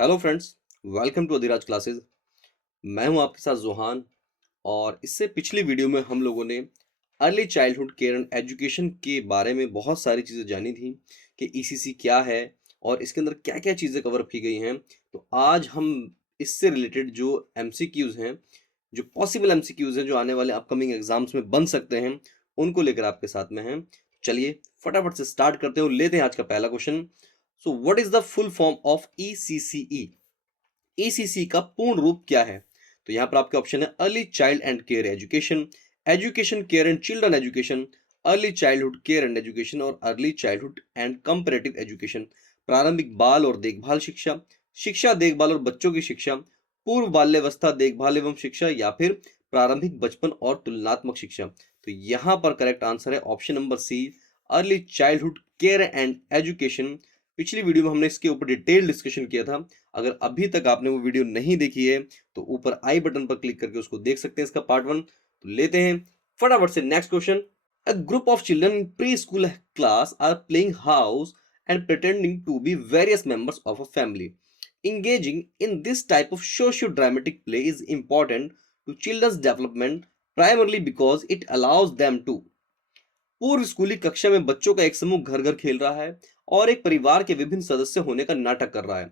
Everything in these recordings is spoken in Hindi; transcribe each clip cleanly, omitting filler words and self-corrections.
Hello friends, welcome to Adhiraj classes. मैं हूं आपके साथ जोहान। और इससे पिछली वीडियो में हम लोगों ने early childhood care and education के बारे में बहुत सारी चीज़ें जानी थी कि ईसीसी क्या है और इसके अंदर क्या क्या चीज़ें कवर की गई हैं। तो आज हम इससे रिलेटेड जो एमसीक्यूज़ हैं, जो पॉसिबल एमसीक्यूज़ हैं जो आने वाले अपकमिंग एग्जाम्स में बन सकते हैं, उनको लेकर आपके साथ में हैं। चलिए फटाफट से स्टार्ट करते हैं और लेते हैं आज का पहला question. So what is the full form of ECCE? ECC का पूर्ण रूप क्या है? तो यहाँ पर आपके ऑप्शन है early child and care education, education care and children education, early childhood care and education और early childhood and comparative education. प्रारंभिक बाल और देखभाल शिक्षा, शिक्षा देखभाल और बच्चों की शिक्षा, पूर्व बाल्यावस्था देखभाल एवं शिक्षा या फिर प्रारंभिक बचपन और तुलनात्मक शिक्षा। तो यहाँ पर करेक्ट आंसर है option number C, early childhood care and education. पिछली वीडियो में हमने इसके ऊपर डिटेल डिस्कशन किया था। अगर अभी तक आपने वो वीडियो नहीं देखी है तो ऊपर आई बटन पर क्लिक करके उसको देख सकते हैं, इसका पार्ट 1। तो लेते हैं फटाफट से next question. A group of children in pre school class are playing house and pretending to be various members of a family. Engaging in this type of socio-dramatic play is important to children's development primarily because it allows them to। पूर्व स्कूली कक्षा में बच्चों का एक समूह घर घर खेल रहा है और एक परिवार के विभिन्न सदस्य होने का नाटक कर रहा है।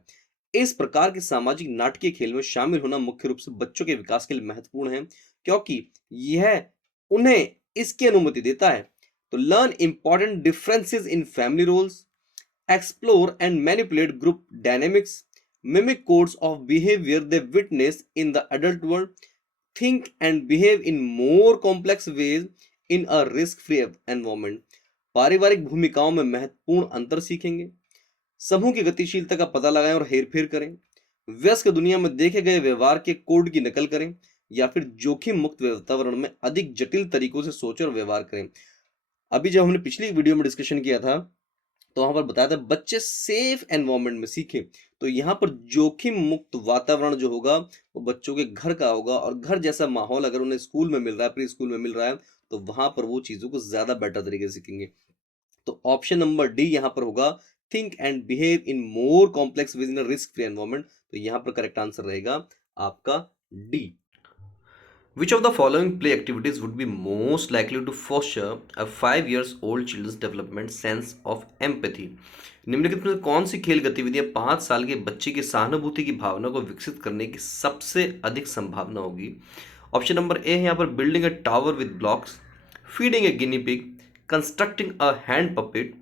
इस प्रकार के सामाजिक नाटकीय खेल में शामिल होना मुख्य रूप से बच्चों के विकास के लिए महत्वपूर्ण है, क्योंकि यह उन्हें इसकी अनुमति देता है तो learn important differences in family roles, explore and manipulate group dynamics, mimic codes of behavior they witness in the adult world, think and behave in more complex ways in a risk-free environment। पारिवारिक भूमिकाओं में महत्वपूर्ण अंतर सीखेंगे, समूह की गतिशीलता का पता लगाएं और हेरफेर करें, व्यस्क दुनिया में देखे गए व्यवहार के कोड की नकल करें या फिर जोखिम मुक्त वातावरण में अधिक जटिल तरीकों से सोचें और व्यवहार करें। अभी जब हमने पिछली वीडियो में डिस्कशन किया था तो वहां पर बताया था बच्चे सेफ एनवायरनमेंट में सीखें। तो यहाँ पर जोखिम मुक्त वातावरण जो होगा वो बच्चों के घर का होगा, और घर जैसा माहौल अगर उन्हें स्कूल में मिल रहा है, प्री स्कूल में मिल रहा है, तो वहां पर वो चीजों को ज्यादा बेटर तरीके से सीखेंगे। तो ऑप्शन नंबर डी यहाँ पर होगा, think and behave in more complex with in risk free environment. तो यहाँ पर करेक्ट आंसर रहेगा आपका D. Which of the following play activities would be most likely to foster a 5 years old child's development sense of empathy? निम्नलिखित में कौन सी खेल गतिविधियां 5 साल के बच्चे की सहानुभूति की भावना को विकसित करने की सबसे अधिक संभावना होगी? ऑप्शन नंबर ए है यहाँ पर building a tower with blocks, feeding a guinea pig, constructing a hand puppet,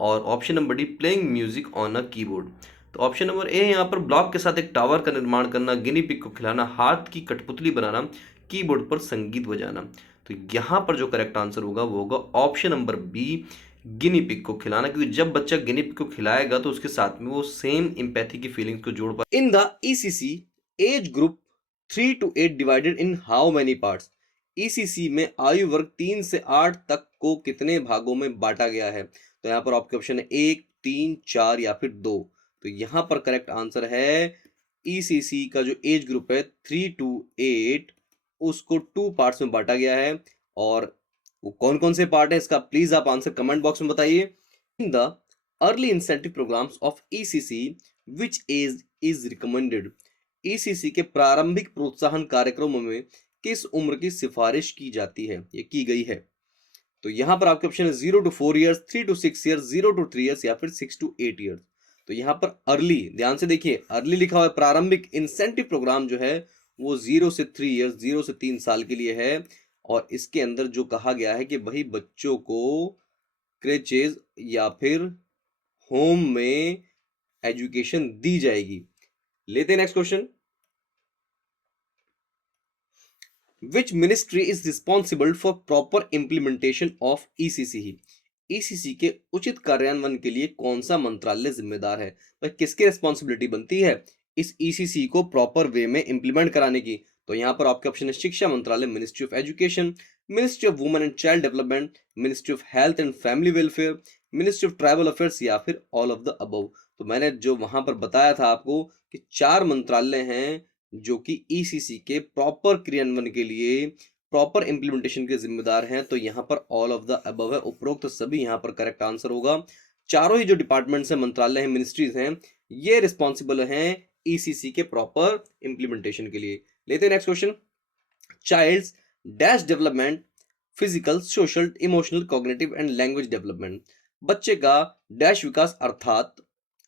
और option number D playing music on a keyboard. तो ऑप्शन नंबर ए यहाँ पर ब्लॉक के साथ एक टावर का निर्माण करना, गिनी पिग को खिलाना, हाथ की कठपुतली बनाना, कीबोर्ड पर संगीत बजाना। तो यहाँ पर जो करेक्ट आंसर होगा वो होगा option number B, guinea pig को खिलाना, क्योंकि जब बच्चा गिनी पिग को खिलाएगा तो उसके साथ में वो सेम एम्पैथी की फीलिंग्स को जोड़ पाए। In the ECC age group 3 to 8 divided in how many parts? ECC में आयु वर्ग 3 से 8 तक को कितने भागों में बांटा गया है? तो यहाँ पर आपके ऑप्शन है 1, 3, 4 या फिर 2। तो यहाँ पर करेक्ट आंसर है ईसीसी का जो एज ग्रुप है 3 to 8, उसको 2 पार्ट्स में बांटा गया है। और वो कौन कौन से पार्ट है इसका प्लीज आप आंसर कमेंट बॉक्स में बताइए। In the early incentive programs of ECC which age is recommended? ECC के प्रारंभिक प्रोत्साहन कार्यक्रमों में किस उम्र की सिफारिश की जाती है, ये की गई है? तो यहाँ पर आपके ऑप्शन है 0 to 4 years, 3 to 6 years, 0 to 3 years या फिर 6 to 8 ईयर्स। तो यहाँ पर अर्ली, ध्यान से देखिए, अर्ली लिखा हुआ है, प्रारंभिक इंसेंटिव प्रोग्राम जो है वो 0 से 3 ईयर्स, 0 से 3 साल के लिए है। और इसके अंदर जो कहा गया है कि वही बच्चों को क्रेचेज या फिर होम में एजुकेशन दी जाएगी। लेते हैं next question. Which ministry is responsible for proper implementation of ECC? ECC के उचित कार्यान्वयन के लिए कौन सा मंत्रालय जिम्मेदार है? भाई किसकी रिस्पॉन्सिबिलिटी बनती है इस ECC को प्रॉपर वे में इंप्लीमेंट कराने की? तो यहाँ पर आपके ऑप्शन है शिक्षा मंत्रालय, ministry of education, ministry of women and child development, ministry of health and family welfare, ministry of tribal affairs या फिर ऑल ऑफ द अबव। तो मैंने जो वहां पर बताया था आपको कि 4 मंत्रालय हैं जो कि ईसीसी के प्रॉपर क्रियान्वयन के लिए, प्रॉपर इंप्लीमेंटेशन के जिम्मेदार हैं। तो यहाँ पर ऑल ऑफ द अबव है, उपरोक्त तो सभी यहाँ पर करेक्ट आंसर होगा। चारों ही जो डिपार्टमेंट्स हैं, मंत्रालय हैं, मिनिस्ट्रीज हैं, ये रिस्पॉन्सिबल हैं ईसीसी के प्रॉपर इंप्लीमेंटेशन के लिए। लेते हैं next question. Child's dash development, physical, social, emotional, cognitive and language development. बच्चे का डैश विकास अर्थात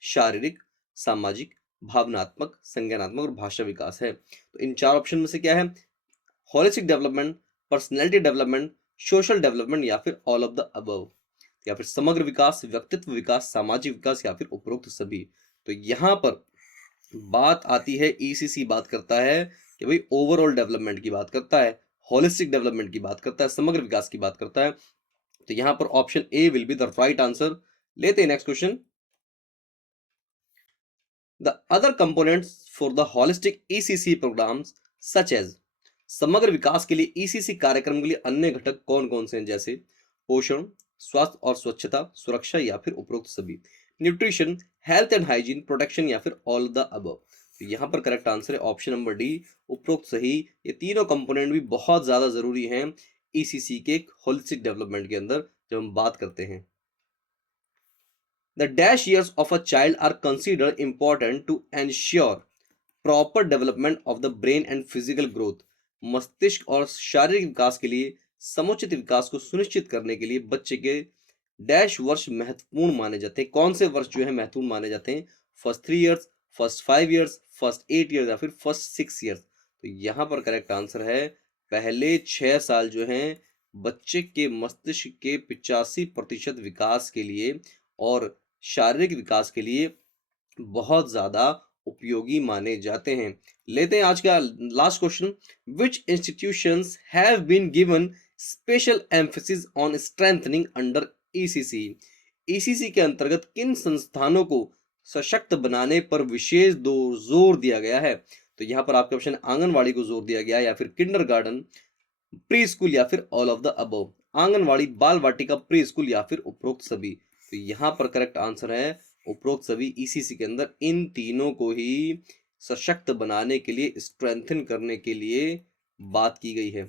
शारीरिक, सामाजिक, भावनात्मक, संज्ञानात्मक और भाषा विकास है। तो इन चार ऑप्शन में से क्या है? Holistic development, personality development, social development या फिर ऑल ऑफ द अबव, या फिर समग्र विकास, व्यक्तित्व विकास, सामाजिक विकास या फिर उपरोक्त सभी। तो यहां पर बात आती है, ईसीसी बात करता है कि भाई ओवरऑल डेवलपमेंट की बात करता है, होलिस्टिक डेवलपमेंट की बात करता है, समग्र विकास की बात करता है। तो यहां पर option A will be the right answer. लेते हैं next question. The other components for the holistic ECC programs such as. समग्र विकास के लिए ईसीसी कार्यक्रम के लिए अन्य घटक कौन कौन से हैं? जैसे पोषण, स्वास्थ्य और स्वच्छता, सुरक्षा या फिर उपरोक्त सभी। Nutrition, health and hygiene, protection या फिर ऑल द अबव। तो यहाँ पर करेक्ट आंसर है ऑप्शन नंबर डी, उपरोक्त सही। ये तीनों कंपोनेंट भी बहुत ज्यादा जरूरी हैं ईसीसी के होलिस्टिक डेवलपमेंट के अंदर जब हम बात करते हैं। The dash years of a child are considered important to ensure proper development of the brain and physical growth। मस्तिष्क और शारीरिक विकास के लिए समुचित विकास को सुनिश्चित करने के लिए बच्चे के डैश वर्ष महत्वपूर्ण माने जाते हैं। कौन से वर्ष जो है महत्वपूर्ण माने जाते हैं? First 3 years, first 5 years, first 8 years या फिर फर्स्ट 6 इयर्स। तो यहाँ पर करेक्ट आंसर है पहले 6 साल जो हैं बच्चे के मस्तिष्क के 85% विकास के लिए और शारीरिक विकास के लिए बहुत ज्यादा उपयोगी माने जाते हैं। लेते हैं आज का last question. Which institutions have been given special emphasis on strengthening under ECC. ECC के अंतर्गत किन संस्थानों को सशक्त बनाने पर विशेष जोर दिया गया है? तो यहाँ पर आपके ऑप्शन आंगनवाड़ी को जोर दिया गया या फिर किंडरगार्टन, प्री स्कूल या फिर all of the above. Anganwadi, बाल वाटिका, प्री स्कूल या फिर उपरोक्त सभी। तो यहाँ पर करेक्ट आंसर है उपरोक्त सभी। ईसीसी के अंदर इन तीनों को ही सशक्त बनाने के लिए, स्ट्रेंथन करने के लिए बात की गई है।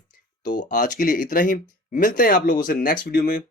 तो आज के लिए इतना ही, मिलते हैं आप लोगों से नेक्स्ट वीडियो में।